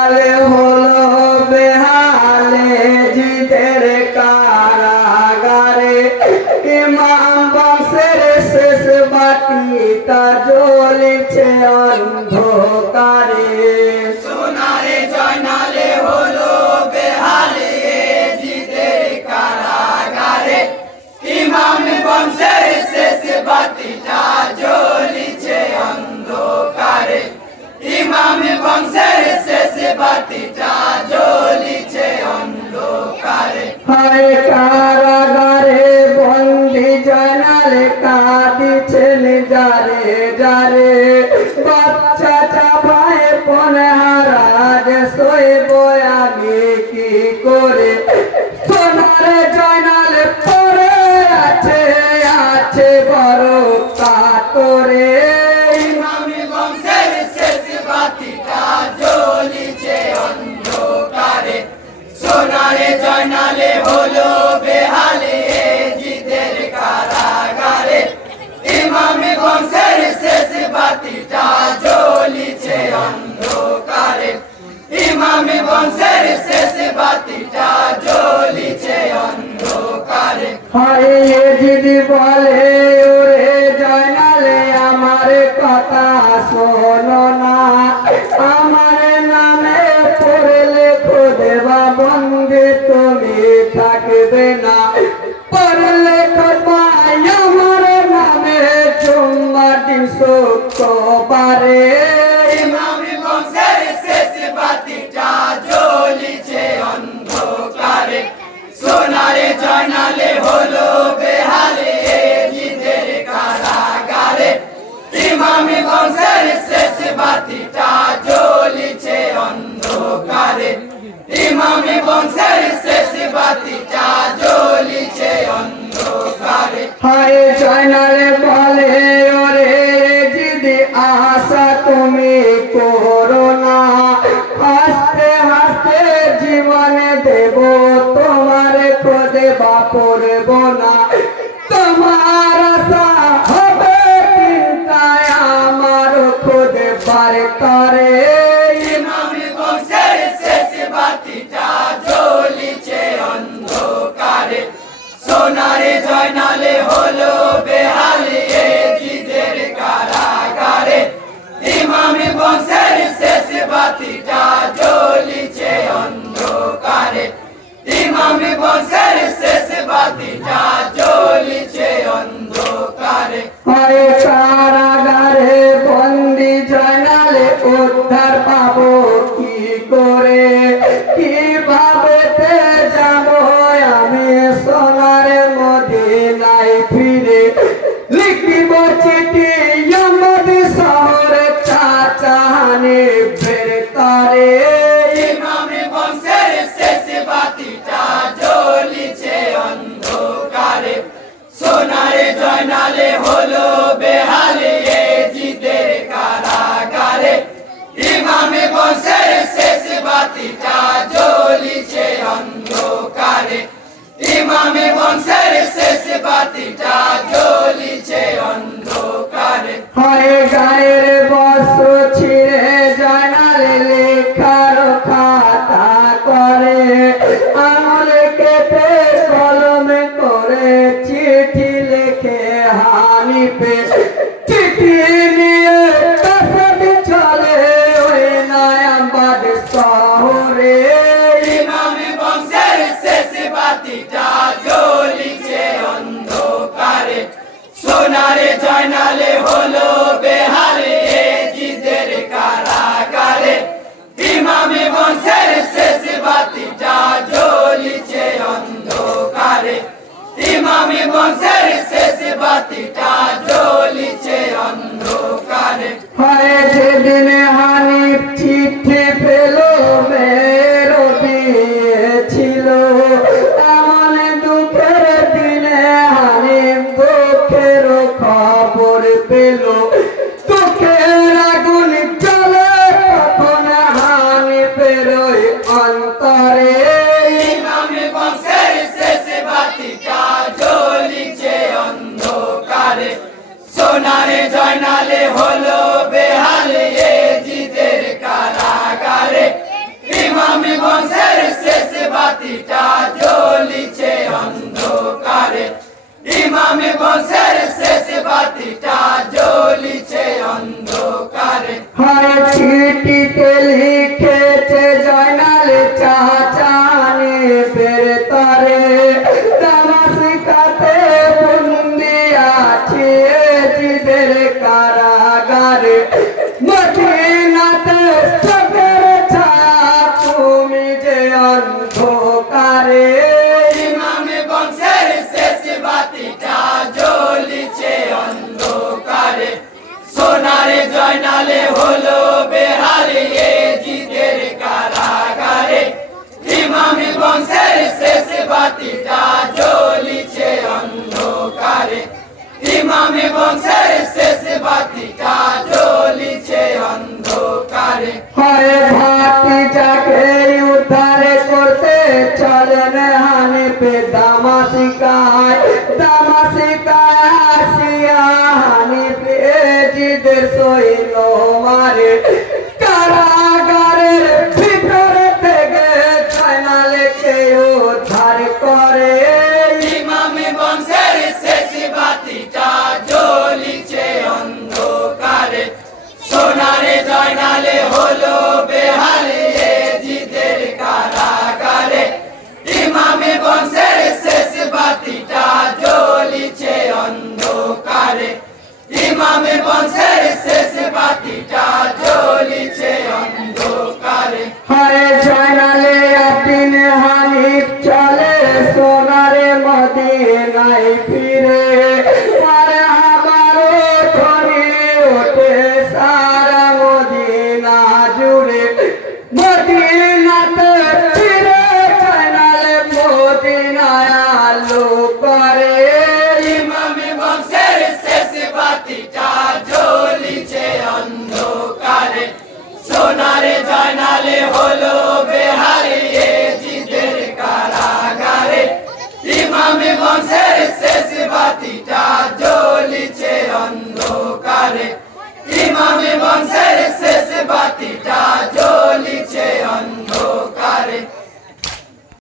জয়নালে হলো বেহালে জিদের কারাগারে ইমাম বংশের শেষ বাতিটা জ্বলছে অন্ধকারে সোনারে জয়নালে হলো বেহালে জিদের কারাগারে ইমাম বংশের শেষ বাতিটা জ্বলছে অন্ধকারে ইমাম বংশের শেষ বাতিটা জ্বলছে অন্ধকারে হায় কারাগারে বন্দি জয়নালে কাঁদিছেন যারে যারে বাচ্চাটা ভাই পনেহারাজ শোইব আমি কি করে সোনার জয়নালে পড়ে আছে আছে বড় কাতরে ইমাম বংশের শেষ বাতিটা জ্বলছে অন্ধকারে সোনারে জয়নালে হলো বেহালে জিদের কারাগারে ইমাম বংশের শেষ বাতিটা জ্বলছে অন্ধকারে ইমাম বংশের শেষ বাতিটা জ্বলছে অন্ধকারে হায় যদি বলে ওরে জয়নালে আমার কথা শোনো না আমার নামে পড়লে খোদেবা বন্দে তুমি থাকবে না পড়লে খোদাই আমার নামে চুম্মাটি শুক্রবারে ইমাম বংশের শেষ বাতিটা জ্বলছে অন্ধকারে সোনারে জয়নালে হলো বেহালে জিদের কারাগারে ইমাম বংশের শেষ বাতিটা জ্বলছে অন্ধকারে ইমাম বংশের শেষ বাতিটা জ্বলছে অন্ধকারে হায় জয়নালে বলে ওরে যদি আশা তুমি করো না হাসতে হাসতে জীবনে দেব তোমার খোদে বাপরব না তোমার আশা হবে চিন্তায় আমার খোদে পারে তারে ইমাম বংশের শেষ বাতিটা জ্বলছে অন্ধকারে সোনারে জয়নালে হলো বেহালে জিদের কারাগারে ইমাম বংশের শেষ বাতিটা জ্বলছে অন্ধকারে ইমাম বংশের শেষ বাতিটা জ্বলছে অন্ধকারে হায় কারাগারে বন্দি জয়নালে উদ্ধার পাবো কি করে কিভাবে যাব আমি সোনার মদিনায় ফিরে লিখিব চিঠি আমাদের শহরে চাচানে ফের তারে ইমাম বংশের শেষ বাতিটা জ্বলছে অন্ধকারে সোনারে জয়নালে হলো বেহালে জিদের কারাগারে ইমাম বংশের শেষ বাতিটা জ্বলছে অন্ধকারে ইমাম বংশের শেষ বাতিটা জ্বলছে অন্ধকারে হায় গায়ের বস্ত্র ছিঁড়ে জয়নালে লেখার খাতা করে আঙুল কেটে কলমে করে চিঠি লিখে হানিফে চিঠি নিয়ে কাসাবি চলে ওই নায়াবাদ শহরে ইমাম বংশের শেষ বাতিটা জ্বলছে অন্ধকারে সোনারে জয়নালে হলো বেহালে জিদের কারাগারে ইমাম বংশের শেষ বাতিটা জ্বলছে অন্ধকারে ইমাম বংশের শেষ বাতিটা জ্বলছে অন্ধকারে হয় যেদিন হানিফ চিঠি পেল মেয়ের দিয়েছিল এমন দুঃখের দিনে হানিফ দুঃখের খবর পেল দুঃখের আগুন জ্বলে তখন হানিফের ওই অন্তরে ইমাম বংশের শেষ বাতিটা জ্বলছে অন্ধকারে সোনারে জয়নালে হলো বেহালে জিদের কারাগারে বংশের শেষ বাতিটা জ্বলিছে অন্ধকারে হয় চিঠিতে লিখেছে জয়নাল চাচানে বেরতরে দামাসিকাতে বন্দি আছে জিদের কারাগারে মদিনাতে চোখের ছায়া তুমি যে অন্ধকারে ইমামে বংশের শেষ বাতিটা জ্বলিছে অন্ধকারে সোনারে জয়নালে হলো বেহালে জিদের কারাগারে ইমামে বংশের শেষ বাতিটা জ্বলিছে অন্ধকারে ইমামে বংশের শেষ বাতিটা জ্বলিছে অন্ধকারে হয় ভাতি যাকে উদ্ধার করতে চলেন হানিফে দামাসিকায় আসিয়া হানিফে জিদের সইল মারে কারাগারের ভিতরে থেকে জয়নালকে উদ্ধার করে ইমামে বংশের শেষ বাতিটা জ্বলিছে অন্ধকারে সোনারে জয়নালে হলো বেহালে জিদের কারাগারে ইমামে বংশের শেষ বাতিটা জ্বলিছে অন্ধকারে ইমামে বংশের শেষ বাতিটা জ্বলিছে অন্ধকারে হয়